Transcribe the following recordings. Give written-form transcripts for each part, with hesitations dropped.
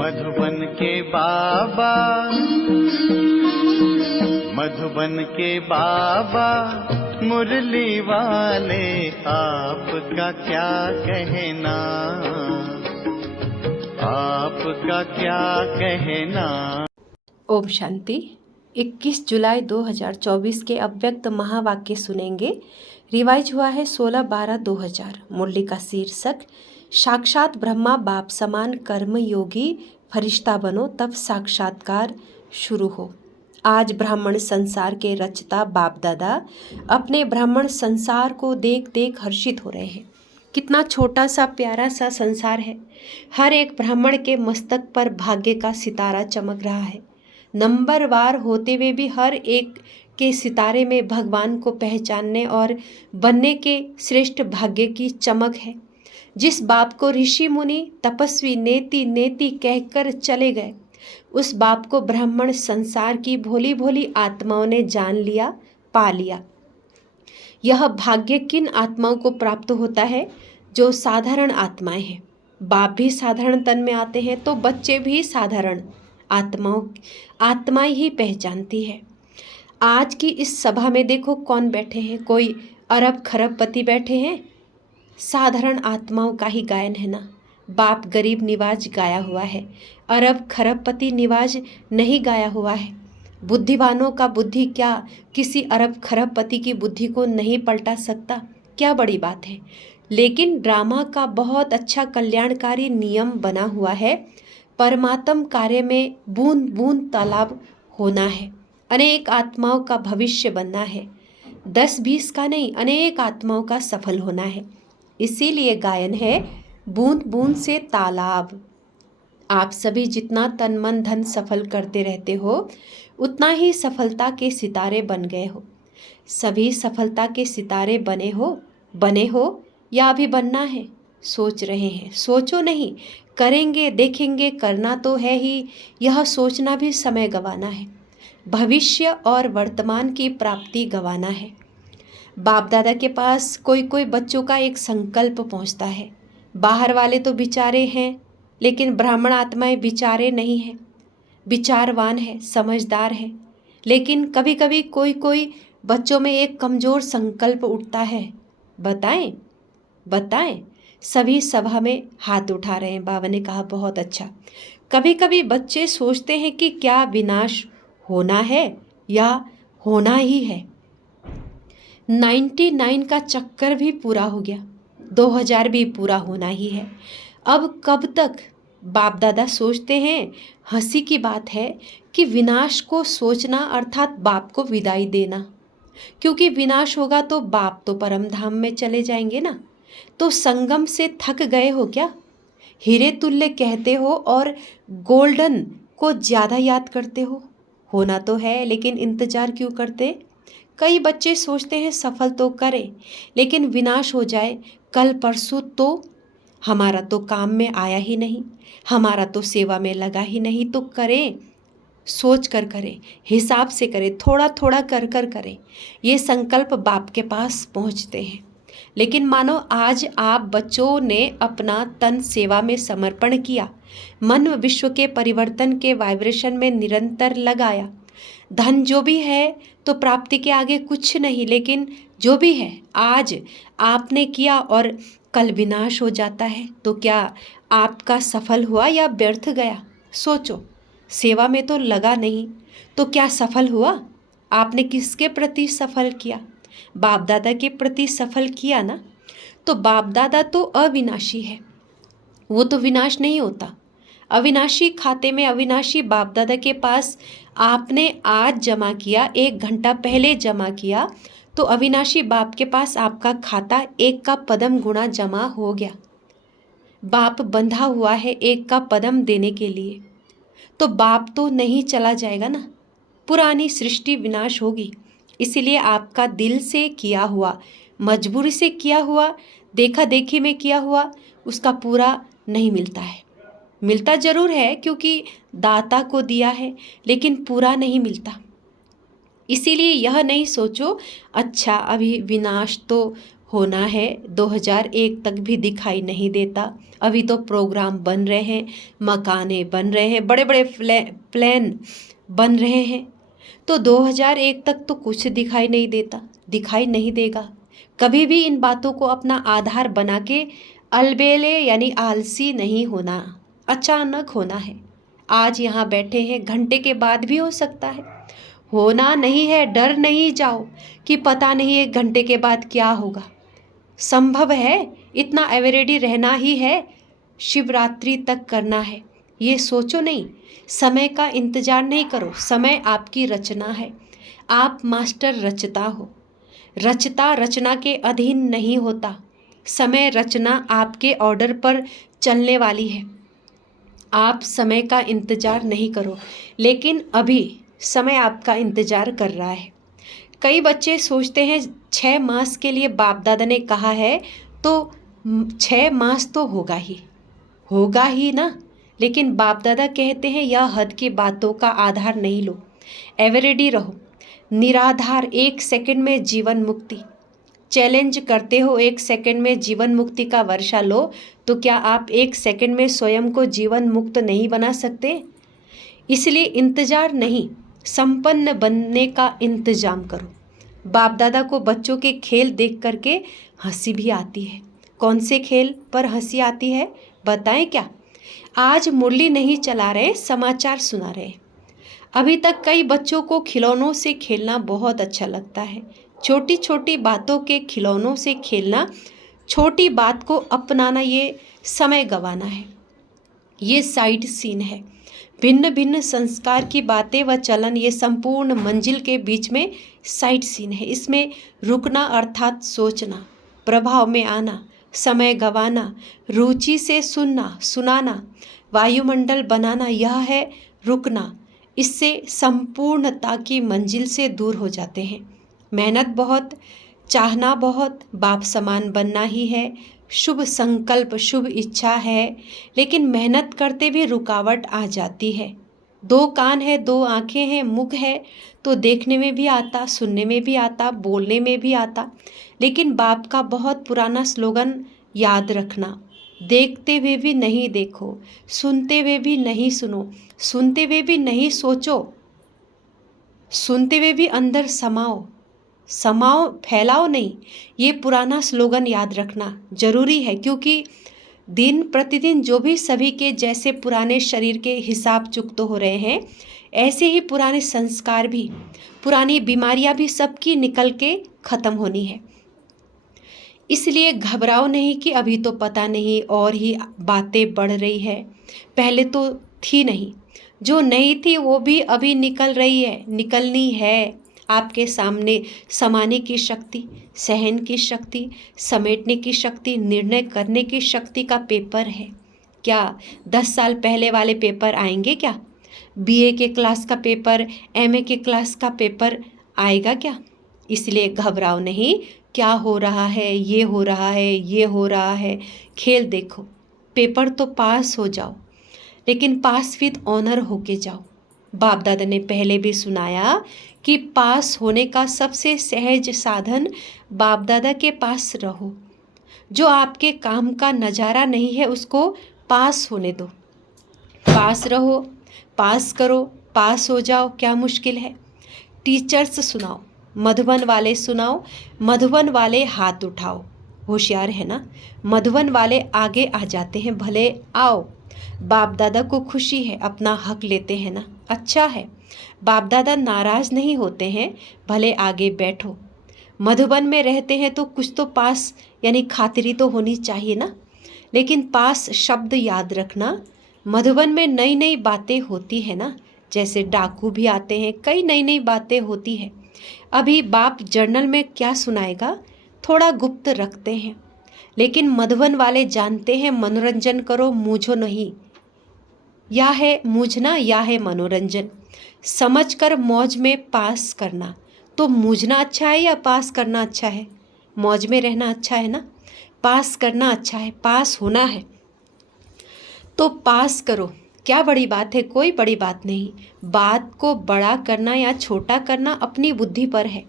मधुबन के बाबा, मधुबन के बाबा मुरली वाले, आपका क्या कहना, आपका क्या कहना। ओम शांति। 21 जुलाई 2024 के अव्यक्त महावाक्य सुनेंगे। रिवाइज हुआ है 16/12/2000। मुरली का शीर्षक साक्षात ब्रह्मा बाप समान कर्म योगी फरिश्ता बनो तब साक्षात्कार शुरू हो। आज ब्राह्मण संसार के रचता बाप दादा अपने ब्राह्मण संसार को देख देख हर्षित हो रहे हैं। कितना छोटा सा प्यारा सा संसार है। हर एक ब्राह्मण के मस्तक पर भाग्य का सितारा चमक रहा है। नंबरवार होते हुए भी हर एक के सितारे में भगवान को पहचानने और बनने के श्रेष्ठ भाग्य की चमक है। जिस बाप को ऋषि मुनि तपस्वी नेति नेति कहकर चले गए, उस बाप को ब्राह्मण संसार की भोली भोली आत्माओं ने जान लिया, पा लिया। यह भाग्य किन आत्माओं को प्राप्त होता है? जो साधारण आत्माएं हैं। बाप भी साधारण तन में आते हैं तो बच्चे भी साधारण आत्माएं ही पहचानती है। आज की इस सभा में देखो कौन बैठे हैं। कोई अरब खरबपति बैठे हैं। साधारण आत्माओं का ही गायन है ना। बाप गरीब निवाज गाया हुआ है, अरब खरबपति निवाज नहीं गाया हुआ है। बुद्धिवानों का बुद्धि क्या किसी अरब खरबपति की बुद्धि को नहीं पलटा सकता? क्या बड़ी बात है। लेकिन ड्रामा का बहुत अच्छा कल्याणकारी नियम बना हुआ है। परमात्म कार्य में बूंद बूंद तालाब होना है। अनेक आत्माओं का भविष्य बनना है। 10-20 का नहीं, अनेक आत्माओं का सफल होना है। इसीलिए गायन है बूंद बूंद से तालाब। आप सभी जितना तन मन धन सफल करते रहते हो, उतना ही सफलता के सितारे बन गए हो। सभी सफलता के सितारे बने हो या अभी बनना है? सोच रहे हैं। सोचो नहीं, करेंगे, देखेंगे। करना तो है ही, यह सोचना भी समय गंवाना है। भविष्य और वर्तमान की प्राप्ति गंवाना है। बाप दादा के पास कोई कोई बच्चों का एक संकल्प पहुंचता है। बाहर वाले तो बिचारे हैं, लेकिन ब्राह्मण आत्माएं बिचारे नहीं हैं, विचारवान है, समझदार है। लेकिन कभी कभी कोई कोई बच्चों में एक कमज़ोर संकल्प उठता है। बताएं बताएं। सभी सभा में हाथ उठा रहे हैं। बाबा ने कहा बहुत अच्छा। कभी कभी बच्चे सोचते हैं कि क्या विनाश होना है या होना ही है। 99 का चक्कर भी पूरा हो गया, 2000 भी पूरा होना ही है। अब कब तक? बाप दादा सोचते हैं। हंसी की बात है कि विनाश को सोचना अर्थात बाप को विदाई देना, क्योंकि विनाश होगा तो बाप तो परम धाम में चले जाएंगे ना। तो संगम से थक गए हो क्या? हीरे तुल्य कहते हो और गोल्डन को ज़्यादा याद करते हो। होना तो है, लेकिन इंतजार क्यों करते? कई बच्चे सोचते हैं सफल तो करें, लेकिन विनाश हो जाए कल परसों तो हमारा तो काम में आया ही नहीं, हमारा तो सेवा में लगा ही नहीं। तो करें, सोच कर करें, हिसाब से करें, थोड़ा थोड़ा कर कर करें। ये संकल्प बाप के पास पहुंचते हैं। लेकिन मानो आज आप बच्चों ने अपना तन सेवा में समर्पण किया, मन विश्व के परिवर्तन के वाइब्रेशन में निरंतर लगाया। धन जो भी है तो प्राप्ति के आगे कुछ नहीं, लेकिन जो भी है आज आपने किया और कल विनाश हो जाता है तो क्या आपका सफल हुआ या व्यर्थ गया? सोचो। सेवा में तो लगा नहीं तो क्या सफल हुआ? आपने किसके प्रति सफल किया? बाप दादा के प्रति सफल किया ना। तो बाप दादा तो अविनाशी है, वो तो विनाश नहीं होता। अविनाशी खाते में अविनाशी बाप दादा के पास आपने आज जमा किया, 1 घंटा पहले जमा किया, तो अविनाशी बाप के पास आपका खाता 1 का पदम गुणा जमा हो गया। बाप बंधा हुआ है 1 का पदम देने के लिए, तो बाप तो नहीं चला जाएगा ना। पुरानी सृष्टि विनाश होगी। इसीलिए आपका दिल से किया हुआ, मजबूरी से किया हुआ, देखा देखी में किया हुआ, उसका पूरा नहीं मिलता है। मिलता जरूर है क्योंकि दाता को दिया है, लेकिन पूरा नहीं मिलता। इसीलिए यह नहीं सोचो अच्छा अभी विनाश तो होना है 2001 तक भी दिखाई नहीं देता। अभी तो प्रोग्राम बन रहे हैं, मकाने बन रहे हैं, बड़े बड़े प्लान बन रहे हैं। तो 2001 तक तो कुछ दिखाई नहीं देता, दिखाई नहीं देगा। कभी भी इन बातों को अपना आधार बना के अलबेले यानी आलसी नहीं होना, अचानक होना है। आज यहाँ बैठे हैं, घंटे के बाद भी हो सकता है। होना नहीं है, डर नहीं जाओ कि पता नहीं 1 घंटे के बाद क्या होगा। संभव है, इतना एवरेडी रहना ही है, शिवरात्रि तक करना है। ये सोचो नहीं, समय का इंतजार नहीं करो। समय आपकी रचना है, आप मास्टर रचता हो। रचता रचना के अधीन नहीं होता। समय रचना आपके ऑर्डर पर चलने वाली है। आप समय का इंतजार नहीं करो, लेकिन अभी समय आपका इंतजार कर रहा है। कई बच्चे सोचते हैं 6 मास के लिए बाप दादा ने कहा है तो 6 मास तो होगा ही ना। लेकिन बाप दादा कहते हैं यह हद की बातों का आधार नहीं लो, एवरेडी रहो, निराधार। 1 सेकंड में जीवन मुक्ति चैलेंज करते हो, 1 सेकंड में जीवन मुक्ति का वर्षा लो, तो क्या आप 1 सेकंड में स्वयं को जीवन मुक्त नहीं बना सकते? इसलिए इंतजार नहीं, संपन्न बनने का इंतजाम करो। बाप दादा को बच्चों के खेल देख करके हंसी भी आती है। कौन से खेल पर हंसी आती है बताएं क्या? आज मुरली नहीं चला रहे, समाचार सुना रहे। अभी तक कई बच्चों को खिलौनों से खेलना बहुत अच्छा लगता है। छोटी छोटी बातों के खिलौनों से खेलना, छोटी बात को अपनाना, ये समय गंवाना है। ये साइड सीन है। भिन्न भिन्न संस्कार की बातें व चलन, ये संपूर्ण मंजिल के बीच में साइड सीन है। इसमें रुकना अर्थात सोचना, प्रभाव में आना, समय गंवाना, रुचि से सुनना सुनाना, वायुमंडल बनाना, यह है रुकना। इससे संपूर्णता की मंजिल से दूर हो जाते हैं। मेहनत बहुत, चाहना बहुत, बाप समान बनना ही है। शुभ संकल्प, शुभ इच्छा है, लेकिन मेहनत करते भी रुकावट आ जाती है। 2 कान है, 2 आँखें हैं, मुख है, तो देखने में भी आता, सुनने में भी आता, बोलने में भी आता। लेकिन बाप का बहुत पुराना स्लोगन याद रखना, देखते हुए भी नहीं देखो, सुनते हुए भी नहीं सुनो, सुनते हुए भी नहीं सोचो, सुनते हुए भी अंदर समाओ, फैलाओ नहीं। ये पुराना स्लोगन याद रखना जरूरी है, क्योंकि दिन प्रतिदिन जो भी सभी के जैसे पुराने शरीर के हिसाब चुकते हो रहे हैं, ऐसे ही पुराने संस्कार भी, पुरानी बीमारियां भी सबकी निकल के ख़त्म होनी है। इसलिए घबराओ नहीं कि अभी तो पता नहीं और ही बातें बढ़ रही है, पहले तो थी नहीं। जो नहीं थी वो भी अभी निकल रही है, निकलनी है। आपके सामने समाने की शक्ति, सहन की शक्ति, समेटने की शक्ति, निर्णय करने की शक्ति का पेपर है। क्या 10 साल पहले वाले पेपर आएंगे क्या? बीए के क्लास का पेपर, एमए के क्लास का पेपर आएगा क्या? इसलिए घबराओ नहीं। क्या हो रहा है, ये हो रहा है, ये हो रहा है, खेल देखो। पेपर तो पास हो जाओ, लेकिन पास विद ऑनर होके जाओ। बाप दादा ने पहले भी सुनाया कि पास होने का सबसे सहज साधन बाप दादा के पास रहो। जो आपके काम का नज़ारा नहीं है उसको पास होने दो। पास रहो, पास करो, पास हो जाओ, क्या मुश्किल है? टीचर्स सुनाओ, मधुबन वाले सुनाओ, मधुबन वाले हाथ उठाओ। होशियार है ना, मधुबन वाले आगे आ जाते हैं। भले आओ, बाप दादा को खुशी है, अपना हक लेते हैं ना, अच्छा है। बाप दादा नाराज़ नहीं होते हैं, भले आगे बैठो। मधुबन में रहते हैं तो कुछ तो पास यानी खातिरी तो होनी चाहिए ना। लेकिन पास शब्द याद रखना, मधुबन में नई नई बातें होती है ना, जैसे डाकू भी आते हैं, कई नई नई बातें होती है। अभी बाप जर्नल में क्या सुनाएगा थोड़ा गुप्त रखते हैं, लेकिन मधुबन वाले जानते हैं मनोरंजन करो, मूझो नहीं। या है मूझना या है मनोरंजन। समझकर मौज में पास करना, तो मूझना अच्छा है या पास करना अच्छा है? मौज में रहना अच्छा है ना, पास करना अच्छा है, पास होना है तो पास करो। क्या बड़ी बात है? कोई बड़ी बात नहीं। बात को बड़ा करना या छोटा करना अपनी बुद्धि पर है।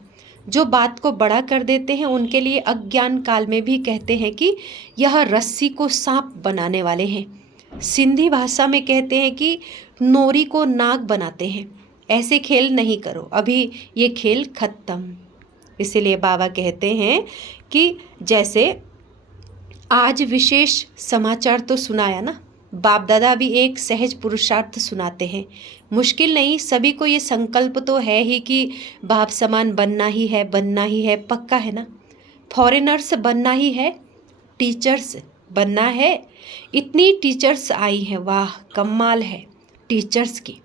जो बात को बड़ा कर देते हैं उनके लिए अज्ञान काल में भी कहते हैं कि यह रस्सी को सांप बनाने वाले हैं। सिंधी भाषा में कहते हैं कि नोरी को नाग बनाते हैं। ऐसे खेल नहीं करो, अभी ये खेल खत्म। इसीलिए बाबा कहते हैं कि जैसे आज विशेष समाचार तो सुनाया ना, बाप दादा भी एक सहज पुरुषार्थ सुनाते हैं। मुश्किल नहीं, सभी को ये संकल्प तो है ही कि बाप समान बनना ही है, बनना ही है, पक्का है ना। फॉरेनर्स बनना ही है, टीचर्स बनना है। इतनी टीचर्स आई हैं, वाह कमाल है टीचर्स की।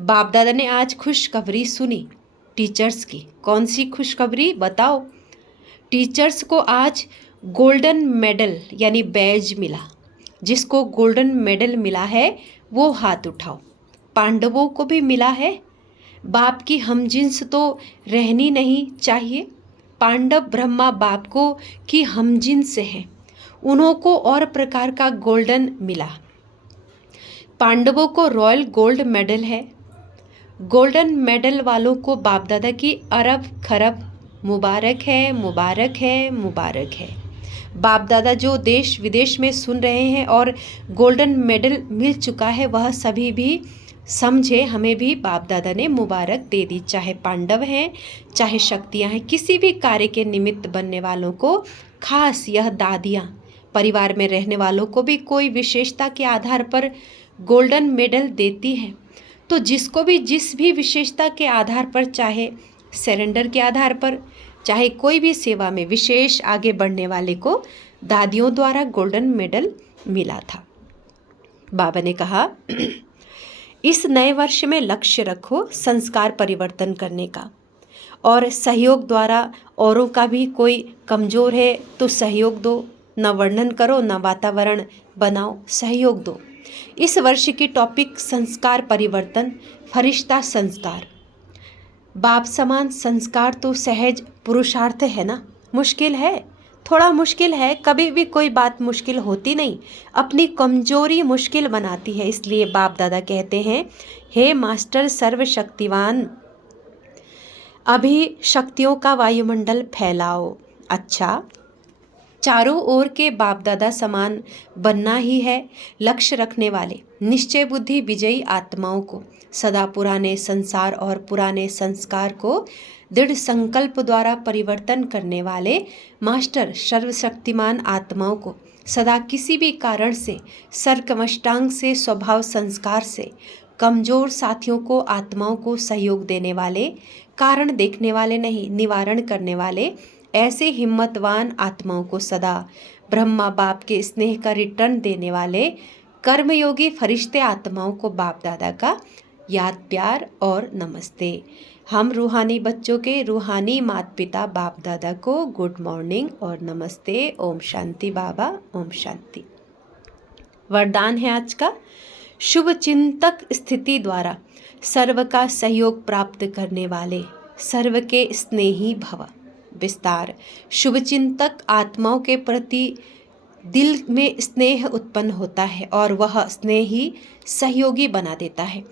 बाप दादा ने आज खुशखबरी सुनी टीचर्स की। कौन सी खुशखबरी बताओ? टीचर्स को आज गोल्डन मेडल यानी बैज मिला। जिसको गोल्डन मेडल मिला है वो हाथ उठाओ। पांडवों को भी मिला है। बाप की हमजिन्स तो रहनी नहीं चाहिए। पांडव ब्रह्मा बाप को की हमजिन्स हैं, उन्हों को और प्रकार का गोल्डन मिला। पांडवों को रॉयल गोल्ड मेडल है। गोल्डन मेडल वालों को बाप दादा की अरब खरब मुबारक है, मुबारक है, मुबारक है। बाप दादा जो देश विदेश में सुन रहे हैं और गोल्डन मेडल मिल चुका है, वह सभी भी समझे हमें भी बाप दादा ने मुबारक दे दी। चाहे पांडव हैं, चाहे शक्तियां हैं, किसी भी कार्य के निमित्त बनने वालों को, खास यह दादियां परिवार में रहने वालों को भी कोई विशेषता के आधार पर गोल्डन मेडल देती हैं। तो जिसको भी जिस भी विशेषता के आधार पर, चाहे सरेंडर के आधार पर, चाहे कोई भी सेवा में विशेष आगे बढ़ने वाले को दादियों द्वारा गोल्डन मेडल मिला था। बाबा ने कहा इस नए वर्ष में लक्ष्य रखो संस्कार परिवर्तन करने का, और सहयोग द्वारा औरों का भी कोई कमज़ोर है तो सहयोग दो। न वर्णन करो, न वातावरण बनाओ, सहयोग दो। इस वर्ष की टॉपिक संस्कार परिवर्तन, फरिश्ता संस्कार। बाप समान संस्कार तो सहज पुरुषार्थ है ना। मुश्किल है, थोड़ा मुश्किल है। कभी भी कोई बात मुश्किल होती नहीं, अपनी कमजोरी मुश्किल बनाती है। इसलिए बाप दादा कहते हैं, हे मास्टर सर्वशक्तिवान, अभी शक्तियों का वायुमंडल फैलाओ। अच्छा, चारों ओर के बाप दादा समान बनना ही है। लक्ष्य रखने वाले निश्चय बुद्धि विजयी आत्माओं को, सदा पुराने संसार और पुराने संस्कार को दृढ़ संकल्प द्वारा परिवर्तन करने वाले मास्टर सर्वशक्तिमान आत्माओं को, सदा किसी भी कारण से सर्कमष्टांग से, स्वभाव संस्कार से कमजोर साथियों को, आत्माओं को सहयोग देने वाले, कारण देखने वाले नहीं, निवारण करने वाले ऐसे हिम्मतवान आत्माओं को, सदा ब्रह्मा बाप के स्नेह का रिटर्न देने वाले कर्मयोगी फरिश्ते आत्माओं को बाप दादा का याद, प्यार और नमस्ते। हम रूहानी बच्चों के रूहानी माता पिता बाप दादा को गुड मॉर्निंग और नमस्ते। ओम शांति बाबा, ओम शांति। वरदान है आज का, शुभ चिंतक स्थिति द्वारा सर्व का सहयोग प्राप्त करने वाले सर्व के स्नेही भव। विस्तार, शुभचिंतक आत्माओं के प्रति दिल में स्नेह उत्पन्न होता है और वह स्नेह ही सहयोगी बना देता है।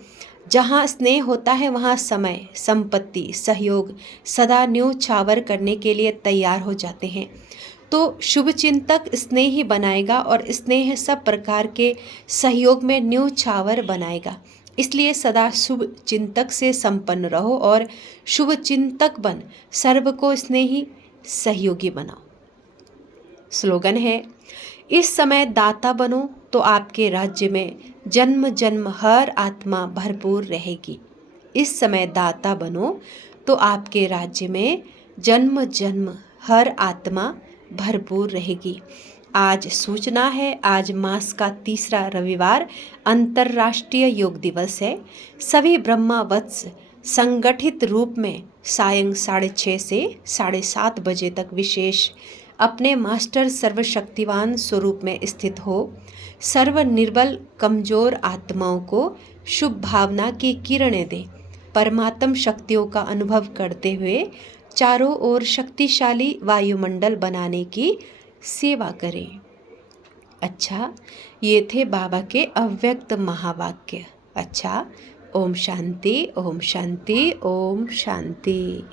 जहाँ स्नेह होता है वहाँ समय, संपत्ति, सहयोग सदा न्योछावर करने के लिए तैयार हो जाते हैं। तो शुभचिंतक स्नेह ही बनाएगा और स्नेह सब प्रकार के सहयोग में न्योछावर बनाएगा। इसलिए सदा शुभ चिंतक से संपन्न रहो और शुभ चिंतक बन सर्व को स्नेही सहयोगी बनाओ। स्लोगन है, इस समय दाता बनो तो आपके राज्य में जन्म जन्म हर आत्मा भरपूर रहेगी। इस समय दाता बनो तो आपके राज्य में जन्म जन्म हर आत्मा भरपूर रहेगी। आज सूचना है, आज मास का तीसरा रविवार अंतर्राष्ट्रीय योग दिवस है। सभी ब्रह्मा वत्स संगठित रूप में सायं 6:30 से 7:30 बजे तक विशेष अपने मास्टर सर्वशक्तिवान स्वरूप में स्थित हो सर्व निर्बल कमजोर आत्माओं को शुभ भावना की किरणें दें। परमात्म शक्तियों का अनुभव करते हुए चारों ओर शक्तिशाली वायुमंडल बनाने की सेवा करें। अच्छा, ये थे बाबा के अव्यक्त महावाक्य। अच्छा, ओम शांति, ओम शांति, ओम शांति।